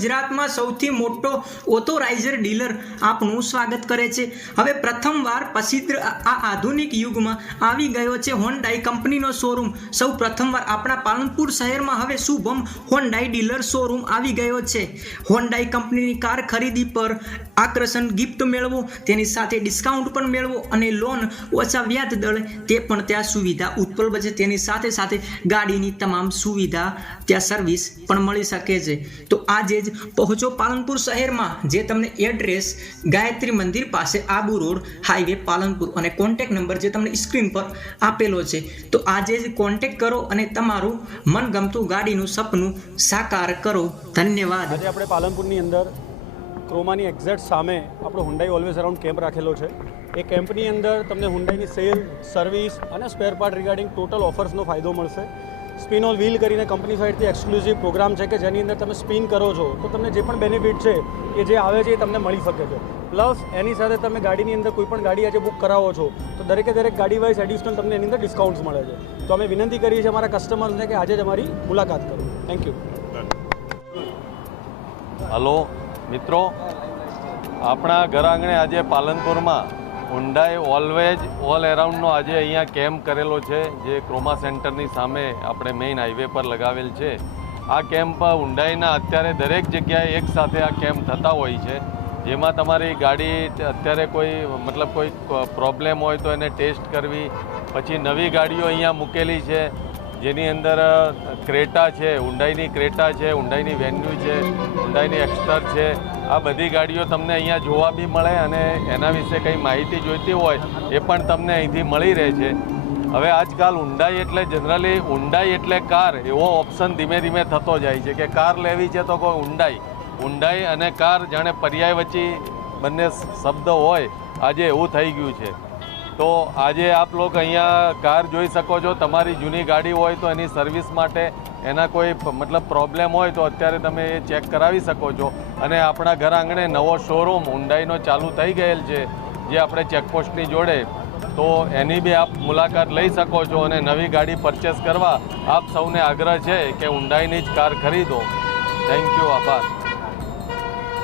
ગુજરાતમાં સૌથી મોટો ઓથોરાઇઝર ડીલર આપનું સ્વાગત કરે છે। હવે પ્રથમવાર પ્રસિદ્ધ આ આધુનિક યુગમાં આવી ગયો છે હોન્ડાઈ કંપનીનો શોરૂમ। સૌ પ્રથમવાર આપણા પાલનપુર શહેરમાં હવે શુભમ હોન્ડાઈ ડીલર શોરૂમ આવી ગયો છે। હોન્ડાઈ કંપનીની કાર ખરીદી પર આકર્ષણ ગિફ્ટ મેળવો, તેની સાથે ડિસ્કાઉન્ટ પણ મેળવો અને લોન ઓછા વ્યાજ દરે તે પણ ત્યાં સુવિધા ઉપલબ્ધ છે। તેની સાથે સાથે ગાડીની તમામ સુવિધા ત્યાં સર્વિસ પણ મળી શકે છે। તો આજે જ પહોંચો પાલનપુર શહેરમાં, જે તમને એડ્રેસ ગાયત્રી મંદિર પાસે આબુ રોડ હાઈવે પાલનપુર અને કોન્ટેક્ટ નંબર જે તમને સ્ક્રીન પર આપેલો છે। તો આજે જ કોન્ટેક્ટ કરો અને તમારું મનગમતું ગાડીનું સપનું સાકાર કરો। ધન્યવાદ। આજે આપણે પાલનપુરની અંદર ક્રોમાની એક્ઝેક્ટ સામે આપણો હુન્ડાઈ ઓલવેઝ અરાઉન્ડ કેમ્પ રાખેલો છે। એ કેમ્પની અંદર તમને હુન્ડાઈની સેલ, સર્વિસ અને સ્પેર પાર્ટ રિગાર્ડિંગ ટોટલ ઓફર્સનો ફાયદો મળશે। સ્પિન ઓન વ્હીલ કરીને કંપની સાઇડથી એક્સક્લુઝિવ પ્રોગ્રામ છે કે જેની અંદર તમે સ્પિન કરો છો તો તમને જે પણ બેનિફિટ છે એ જે આવે છે એ તમને મળી શકે છે। પ્લસ એની સાથે તમે ગાડીની અંદર કોઈ પણ ગાડી આજે બુક કરાવો છો તો દરેકે દરેક ગાડી વાઇઝ એડિશનલ તમને એની અંદર ડિસ્કાઉન્ટ્સ મળે છે। તો અમે વિનંતી કરીએ છીએ અમારા કસ્ટમર્સને કે આજે જ અમારી મુલાકાત કરો। Thank you. હલો મિત્રો, આપણા ઘર આંગણે આજે પાલનપુરમાં હુન્ડાઈ ઓલવેઝ ઓલ એરાઉન્ડનો આજે અહીંયા કેમ્પ કરેલો છે, જે ક્રોમા સેન્ટરની સામે આપણે મેઇન હાઈવે પર લગાવેલ છે। આ કેમ્પ હુન્ડાઈના અત્યારે દરેક જગ્યાએ એક સાથે આ કેમ્પ થતા હોય છે, જેમાં તમારી ગાડી અત્યારે કોઈ પ્રોબ્લેમ હોય તો એને ટેસ્ટ કરવી। પછી નવી ગાડીઓ અહીંયા મૂકેલી છે, જેની અંદર ક્રેટા છે, હુન્ડાઈની ક્રેટા છે, હુન્ડાઈની વેન્યુ છે, હુન્ડાઈની એક્સ્ટર છે। આ બધી ગાડીઓ તમને અહીંયા જોવા બી મળે અને એના વિશે કંઈ માહિતી જોઈતી હોય એ પણ તમને અહીંથી મળી રહે છે। હવે આજકાલ હુન્ડાઈ એટલે જનરલી હુન્ડાઈ એટલે કાર એવો ઓપ્શન ધીમે ધીમે થતો જાય છે કે કાર લેવી છે તો કોઈ હુન્ડાઈ અને કાર જાણે પર્યાય વચ્ચે બંને શબ્દ હોય, આજે એવું થઈ ગયું છે। તો આજે આપ લોકો અહીંયા કાર જોઈ શકો છો। તમારી જૂની ગાડી હોય તો એની સર્વિસ માટે એના કોઈ પ્રોબ્લેમ હોય તો અત્યારે તમે એ ચેક કરાવી શકો છો। અને આપણા ઘર આંગણે નવો શોરૂમ હુન્ડાઈનો ચાલુ થઈ ગયેલ છે, જે આપણે ચેકપોસ્ટની જોડે, તો એની બી આપ મુલાકાત લઈ શકો છો। અને નવી ગાડી પરચેસ કરવા આપ સૌને આગ્રહ છે કે હુન્ડાઈની જ કાર ખરીદો। થેન્ક યુ, આભાર।